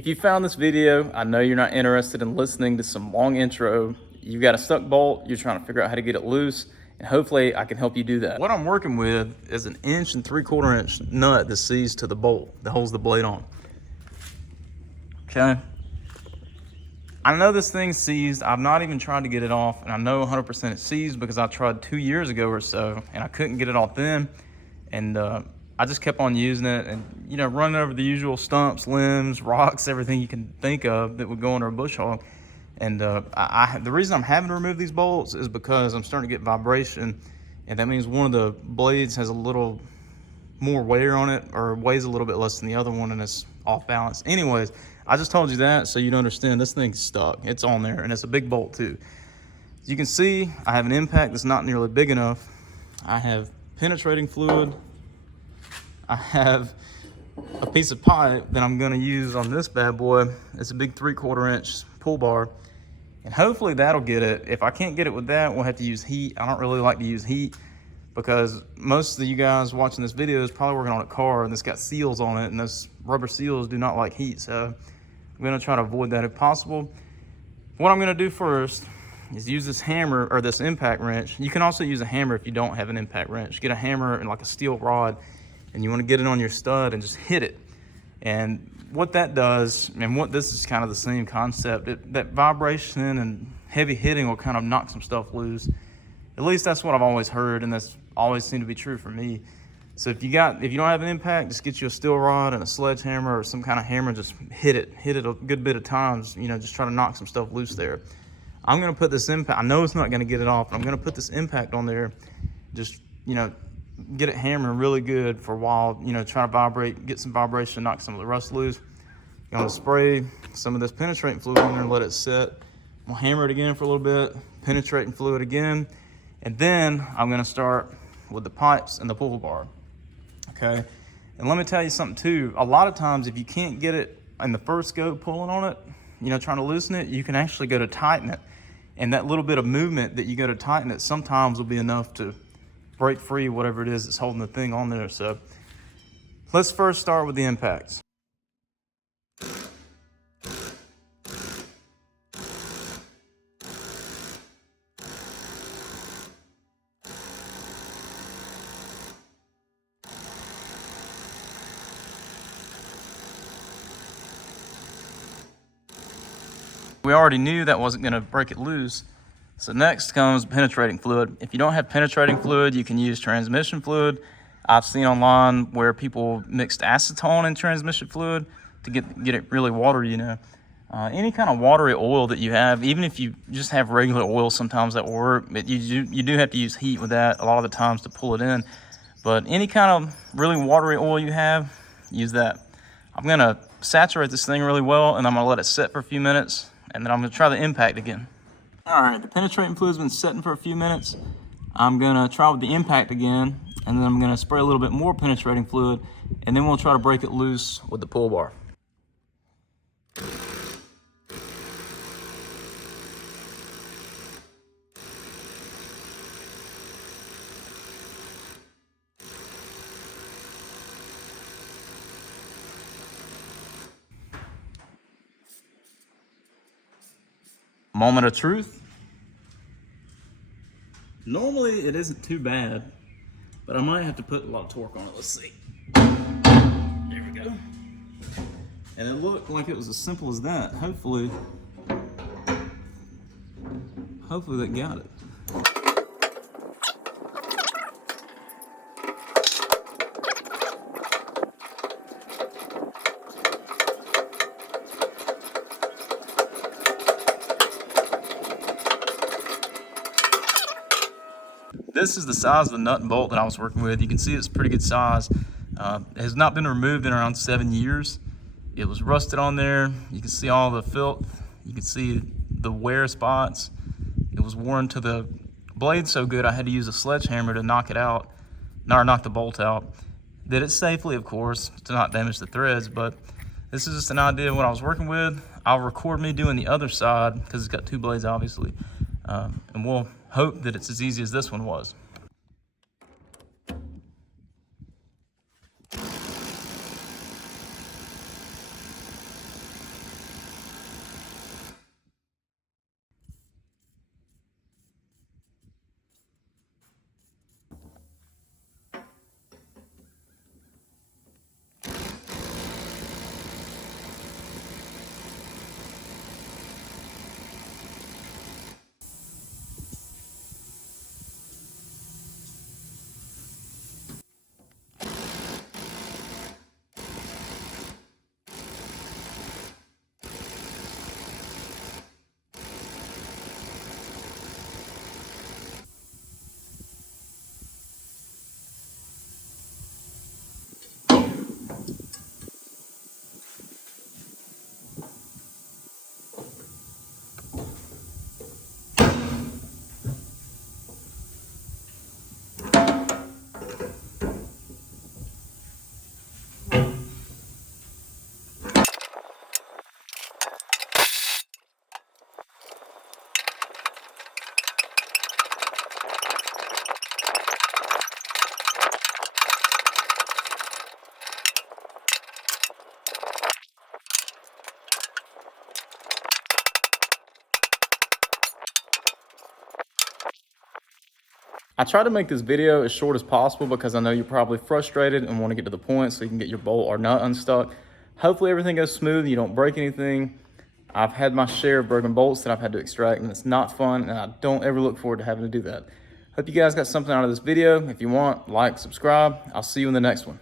If you found this video, I know you're not interested in listening to some long intro. You've got a stuck bolt, you're trying to figure out how to get it loose, and hopefully I can help you do that. What I'm working with is an 1 3/4 inch nut that sees to the bolt, that holds the blade on. Okay. I know this thing's seized. I've not even tried to get it off, and I know 100% it's seized because I tried 2 years ago or so, and I couldn't get it off then. And I just kept on using it and, you know, running over the usual stumps, limbs, rocks, everything you can think of that would go under a bush hog. And the reason I'm having to remove these bolts is because I'm starting to get vibration, and that means one of the blades has a little more wear on it, or weighs a little bit less than the other one, and it's off balance. Anyways, I just told you that so you'd understand this thing's stuck. It's on there, and it's a big bolt too. As you can see, I have an impact that's not nearly big enough. I have penetrating fluid. I have a piece of pipe that I'm gonna use on this bad boy. It's a big 3/4 inch pull bar, and hopefully that'll get it. If I can't get it with that, we'll have to use heat. I don't really like to use heat because most of you guys watching this video is probably working on a car and it's got seals on it, and those rubber seals do not like heat. So I'm gonna try to avoid that if possible. What I'm gonna do first is use this hammer, or this impact wrench. You can also use a hammer if you don't have an impact wrench. Get a hammer and like a steel rod, and you want to get it on your stud and just hit it. And what that does, and what this is kind of the same concept, that vibration and heavy hitting will kind of knock some stuff loose. At least that's what I've always heard, and that's always seemed to be true for me. So if you don't have an impact, just get you a steel rod and a sledgehammer or some kind of hammer, just hit it a good bit of times, you know, just try to knock some stuff loose there. I'm gonna put this impact, I know it's not gonna get it off, but I'm gonna put this impact on there, just, you know, get it hammering really good for a while, you know, try to vibrate, get some vibration, knock some of the rust loose. I'm gonna spray some of this penetrating fluid on there and let it sit. We'll hammer it again for a little bit, penetrating fluid again, and then I'm gonna start with the pipes and the pull bar, okay? And let me tell you something too, a lot of times if you can't get it in the first go pulling on it, you know, trying to loosen it, you can actually go to tighten it. And that little bit of movement that you go to tighten it sometimes will be enough to break free whatever it is that's holding the thing on there. So let's first start with the impacts. We already knew that wasn't going to break it loose. So next comes penetrating fluid. If you don't have penetrating fluid, you can use transmission fluid. I've seen online where people mixed acetone and transmission fluid to get it really watery, you know. Any kind of watery oil that you have, even if you just have regular oil, sometimes that will work, but you do have to use heat with that a lot of the times to pull it in. But any kind of really watery oil you have, use that. I'm gonna saturate this thing really well, and I'm gonna let it sit for a few minutes, and then I'm gonna try the impact again. All right, the penetrating fluid's been sitting for a few minutes. I'm gonna try with the impact again, and then I'm gonna spray a little bit more penetrating fluid, and then we'll try to break it loose with the pull bar. Moment of truth. Normally it isn't too bad, but I might have to put a lot of torque on it. Let's see. There we go. And it looked like it was as simple as that. Hopefully that got it. This is the size of the nut and bolt that I was working with. You can see it's pretty good size. It has not been removed in around 7 years. It was rusted on there. You can see all the filth. You can see the wear spots. It was worn to the blade so good I had to use a sledgehammer to knock it out, or knock the bolt out. Did it safely, of course, to not damage the threads, but this is just an idea of what I was working with. I'll record me doing the other side because it's got 2 blades, obviously. And we'll hope that it's as easy as this one was. I try to make this video as short as possible because I know you're probably frustrated and want to get to the point so you can get your bolt or nut unstuck. Hopefully everything goes smooth, you don't break anything. I've had my share of broken bolts that I've had to extract, and it's not fun, and I don't ever look forward to having to do that. Hope you guys got something out of this video. If you want, like, subscribe. I'll see you in the next one.